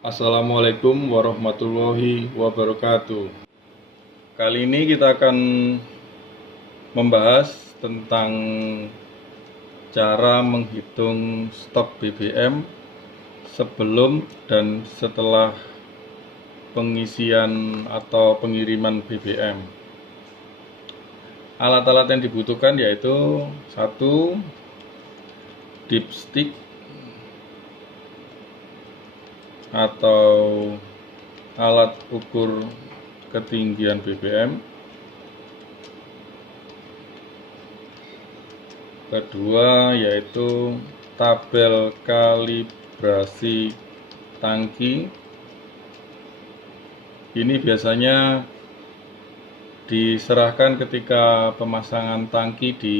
Assalamualaikum warahmatullahi wabarakatuh. Kali ini kita akan membahas tentang cara menghitung stok BBM sebelum dan setelah pengisian atau pengiriman BBM. Alat-alat yang dibutuhkan yaitu 1. Dipstick atau alat ukur ketinggian BBM. Kedua yaitu tabel kalibrasi tangki. Ini biasanya diserahkan ketika pemasangan tangki di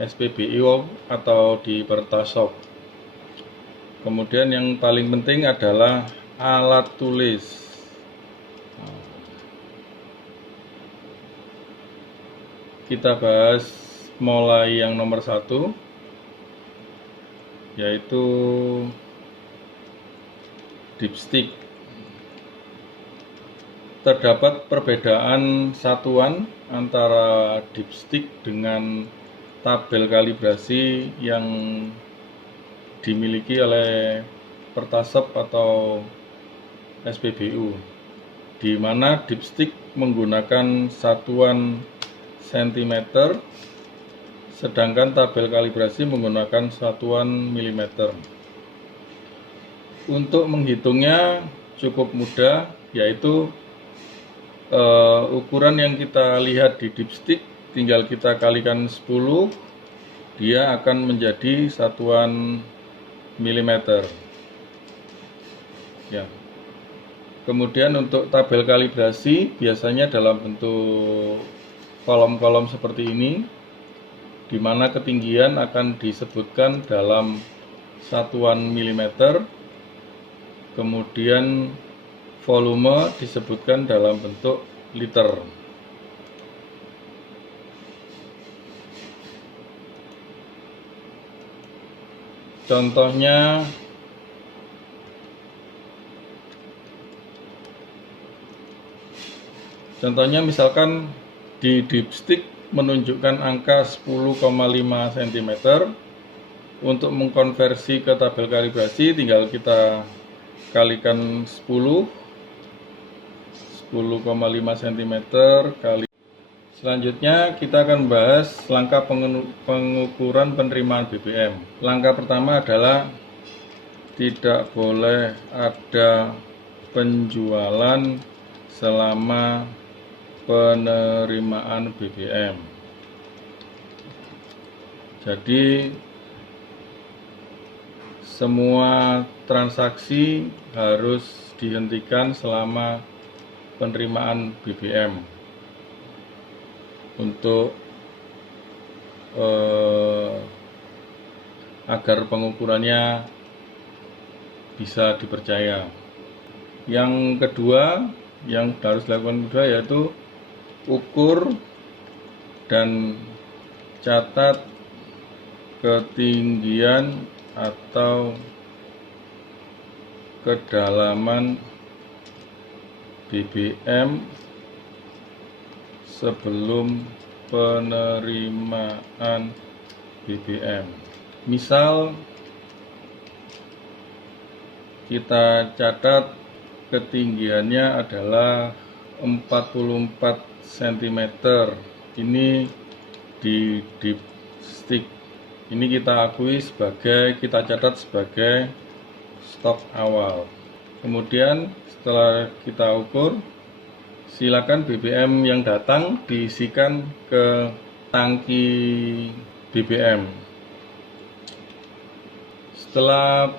SPBU atau di Pertasop. Kemudian yang paling penting adalah alat tulis. Kita bahas mulai yang nomor 1, yaitu dipstick. Terdapat perbedaan satuan antara dipstick dengan tabel kalibrasi yang dimiliki oleh Pertasop atau SPBU, di mana dipstick menggunakan satuan cm, sedangkan tabel kalibrasi menggunakan satuan mm. Untuk menghitungnya cukup mudah, yaitu ukuran yang kita lihat di dipstick tinggal kita kalikan 10, dia akan menjadi satuan milimeter. Ya. Kemudian untuk tabel kalibrasi biasanya dalam bentuk kolom-kolom seperti ini, di mana ketinggian akan disebutkan dalam satuan milimeter, kemudian volume disebutkan dalam bentuk liter. Contohnya misalkan di dipstick menunjukkan angka 10,5 cm. Untuk mengkonversi ke tabel kalibrasi tinggal kita kalikan 10,5 cm kali. Selanjutnya kita akan membahas langkah pengukuran penerimaan BBM. Langkah pertama adalah tidak boleh ada penjualan selama penerimaan BBM. Jadi semua transaksi harus dihentikan selama penerimaan BBM untuk agar pengukurannya bisa dipercaya. Yang kedua yang harus dilakukan kedua yaitu ukur dan catat ketinggian atau kedalaman BBM sebelum penerimaan BBM. Misal kita catat ketinggiannya adalah 44 cm. Ini di dipstick. Ini kita catat sebagai stok awal. Kemudian setelah kita ukur, silakan BBM yang datang diisikan ke tangki BBM. Setelah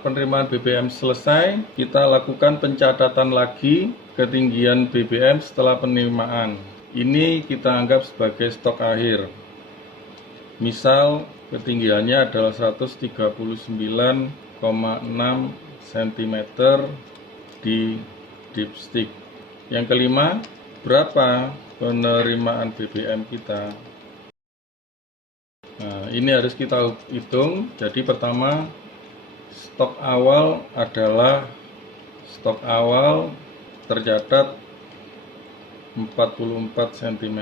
penerimaan BBM selesai, kita lakukan pencatatan lagi ketinggian BBM setelah penerimaan. Ini kita anggap sebagai stok akhir. Misal ketinggiannya adalah 139,6 cm di dipstick. Yang kelima, berapa penerimaan BBM kita? Nah, ini harus kita hitung. Jadi pertama stok awal tercatat 44 cm.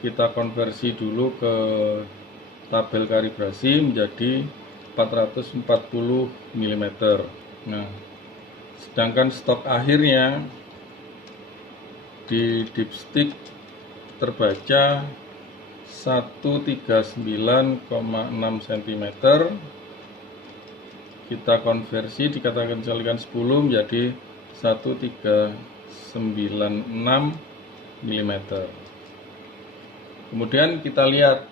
Kita konversi dulu ke tabel kalibrasi menjadi 440 mm. Nah, sedangkan stok akhirnya di dipstick terbaca 139,6 cm. Kita konversi dikatakan kalikan 10 menjadi 1396 mm. Kemudian kita lihat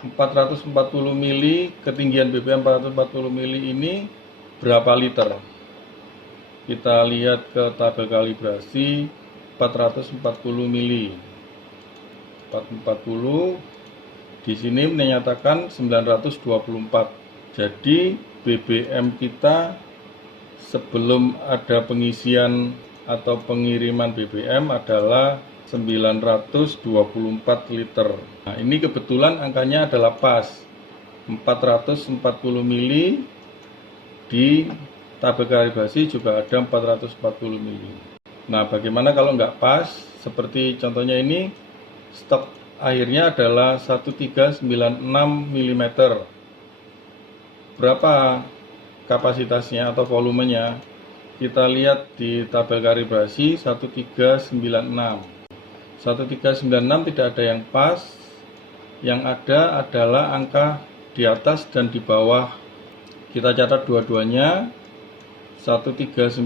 440 mili, ketinggian BBM 440 mili ini berapa liter. Kita lihat ke tabel kalibrasi 440 mili. 440 di sini menyatakan 924. Jadi BBM kita sebelum ada pengisian atau pengiriman BBM adalah 924 liter. Nah, ini kebetulan angkanya adalah pas 440 mili, di tabel kalibrasi juga ada 440 mili. Nah, bagaimana kalau nggak pas? Seperti contohnya ini, stok akhirnya adalah 1396 mm. Berapa kapasitasnya atau volumenya? Kita lihat di tabel kalibrasi 1396. 1396 tidak ada yang pas, yang ada adalah angka di atas dan di bawah. Kita catat dua-duanya, 1390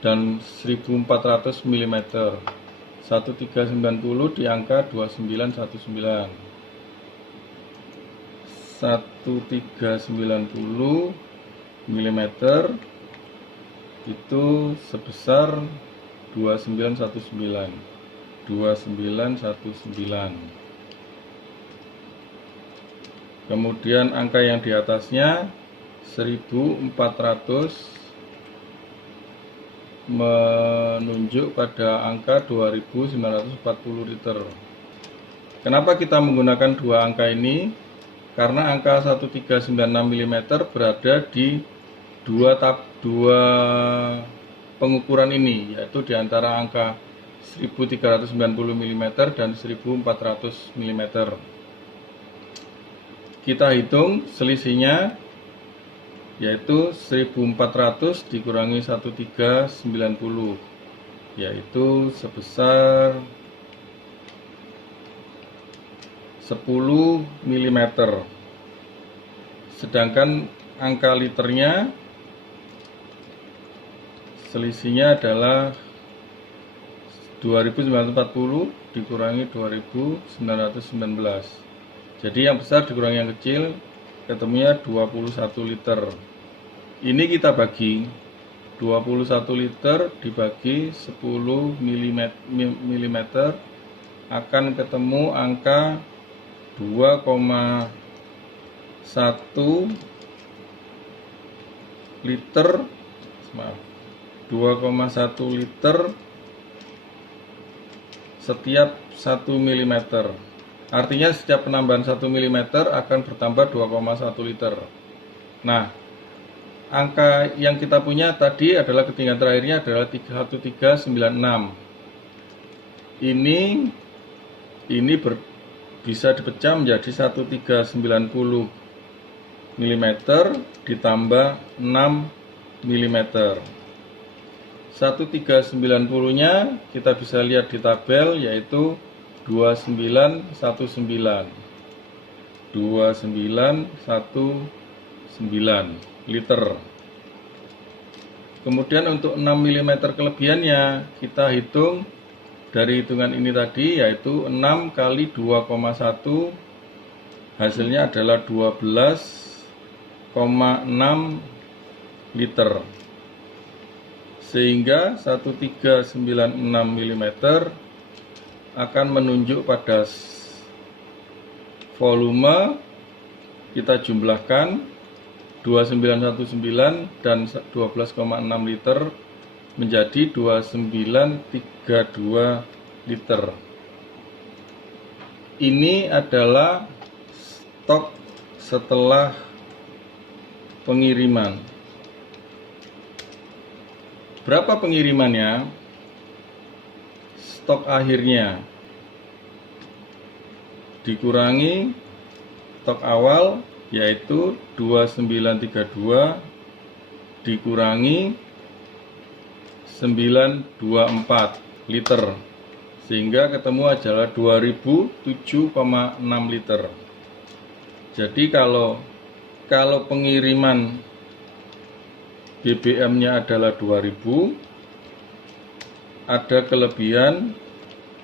dan 1400 mm. 1390 di angka 2919. 1390 mm itu sebesar 2919. Kemudian angka yang di atasnya 1400 menunjuk pada angka 2940 liter. Kenapa kita menggunakan dua angka ini? Karena angka 1396 mm berada di dua pengukuran ini, yaitu di antara angka 1390 mm dan 1400 mm. Kita hitung selisihnya, yaitu 1400 dikurangi 1390, yaitu sebesar 10 mm. Sedangkan angka liternya selisihnya adalah 2940 dikurangi 2919. Jadi yang besar dikurangi yang kecil, ketemunya 21 liter. Ini kita bagi 21 liter dibagi 10 mm akan ketemu angka 2,1 liter. Maaf. 2,1 liter setiap 1 mm. Artinya setiap penambahan 1 mm akan bertambah 2,1 liter. Nah, angka yang kita punya tadi adalah ketinggian terakhirnya adalah 1396. Ini bisa dipecah menjadi 1390 mm ditambah 6 mm. 1390-nya kita bisa lihat di tabel, yaitu 2919 liter. Kemudian untuk 6 mm kelebihannya kita hitung dari hitungan ini tadi, yaitu 6 kali 2,1 hasilnya adalah 12,6 liter. Sehingga 1396 mm akan menunjuk pada volume, kita jumlahkan 2919 dan 12,6 liter menjadi 2932 liter. Ini adalah stok setelah pengiriman. Berapa pengirimannya? Stok akhirnya dikurangi stok awal, yaitu 2932 dikurangi 924 liter, sehingga ketemu adalah 2007,6 liter. Jadi kalau pengiriman BBM-nya adalah 2000, ada kelebihan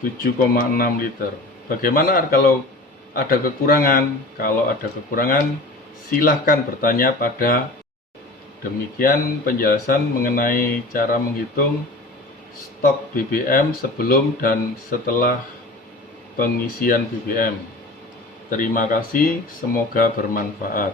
7,6 liter. Bagaimana kalau ada kekurangan? Kalau ada kekurangan, silahkan bertanya pada. Demikian penjelasan mengenai cara menghitung stok BBM sebelum dan setelah pengisian BBM. Terima kasih, semoga bermanfaat.